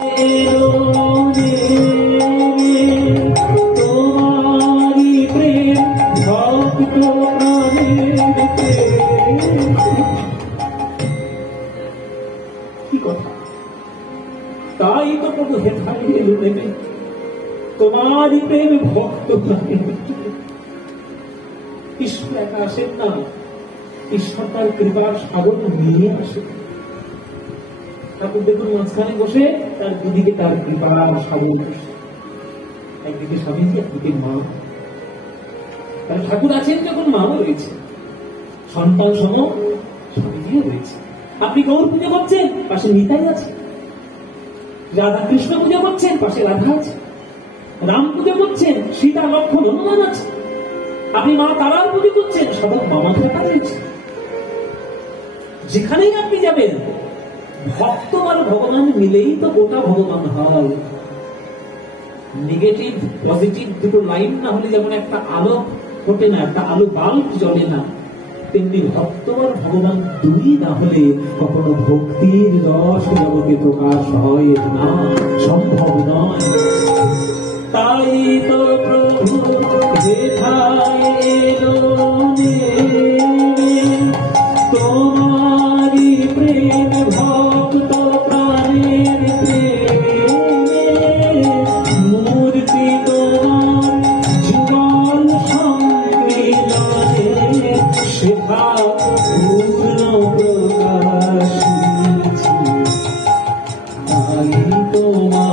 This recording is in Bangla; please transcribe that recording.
তাই তো কোনো হেথাই এলো নেবে তোমারই প্রেম ভক্ত ঈশ্বর একা আসেন না, ঈশ্বর তার কৃপার সাগর নিয়ে আসে। ঠাকুর দেখুন মাঝখানে বসে, তার দুদিকে তার কৃপার সাগর বসে, একদিকে স্বামীজি একদিকে মা। তাহলে ঠাকুর আছেন যখন মাও রয়েছে, সন্তান সম স্বামীজিও রয়েছে। আপনি গৌর পূজা করছেন, পাশে নিতাই আছে। রাধা কৃষ্ণ পূজা করছেন, পাশে রাধা আছে। রাম পূজা করছেন, সীতা লক্ষ্মণ হনুমান আছে। আপনি মা তারার পুজো করছেন, সদা মামা থাকা রয়েছে। যেখানেই আপনি যাবেন, ভক্ত আর ভগবান মিলেই তো গোটা ভগবান হয়। নেগেটিভ পজিটিভ দুটো লাইন না হলে যেমন একটা আলো ফোটে না, একটা আলো বাল্ব জ্বলে না, তেমনি ভক্ত আর ভগবান দুই না হলে কখনো ভক্তির রস জগতে প্রকাশ হয় না, সম্ভব নয়। তাই তো প্রভু যেথায় এলো তোমারি প্রেম ভক্ত প্রাণের প্রেম, মূর্তি তোমার জীবন সংমিলনে সেবা পূর্ণ প্রকাশ। তাই তোমার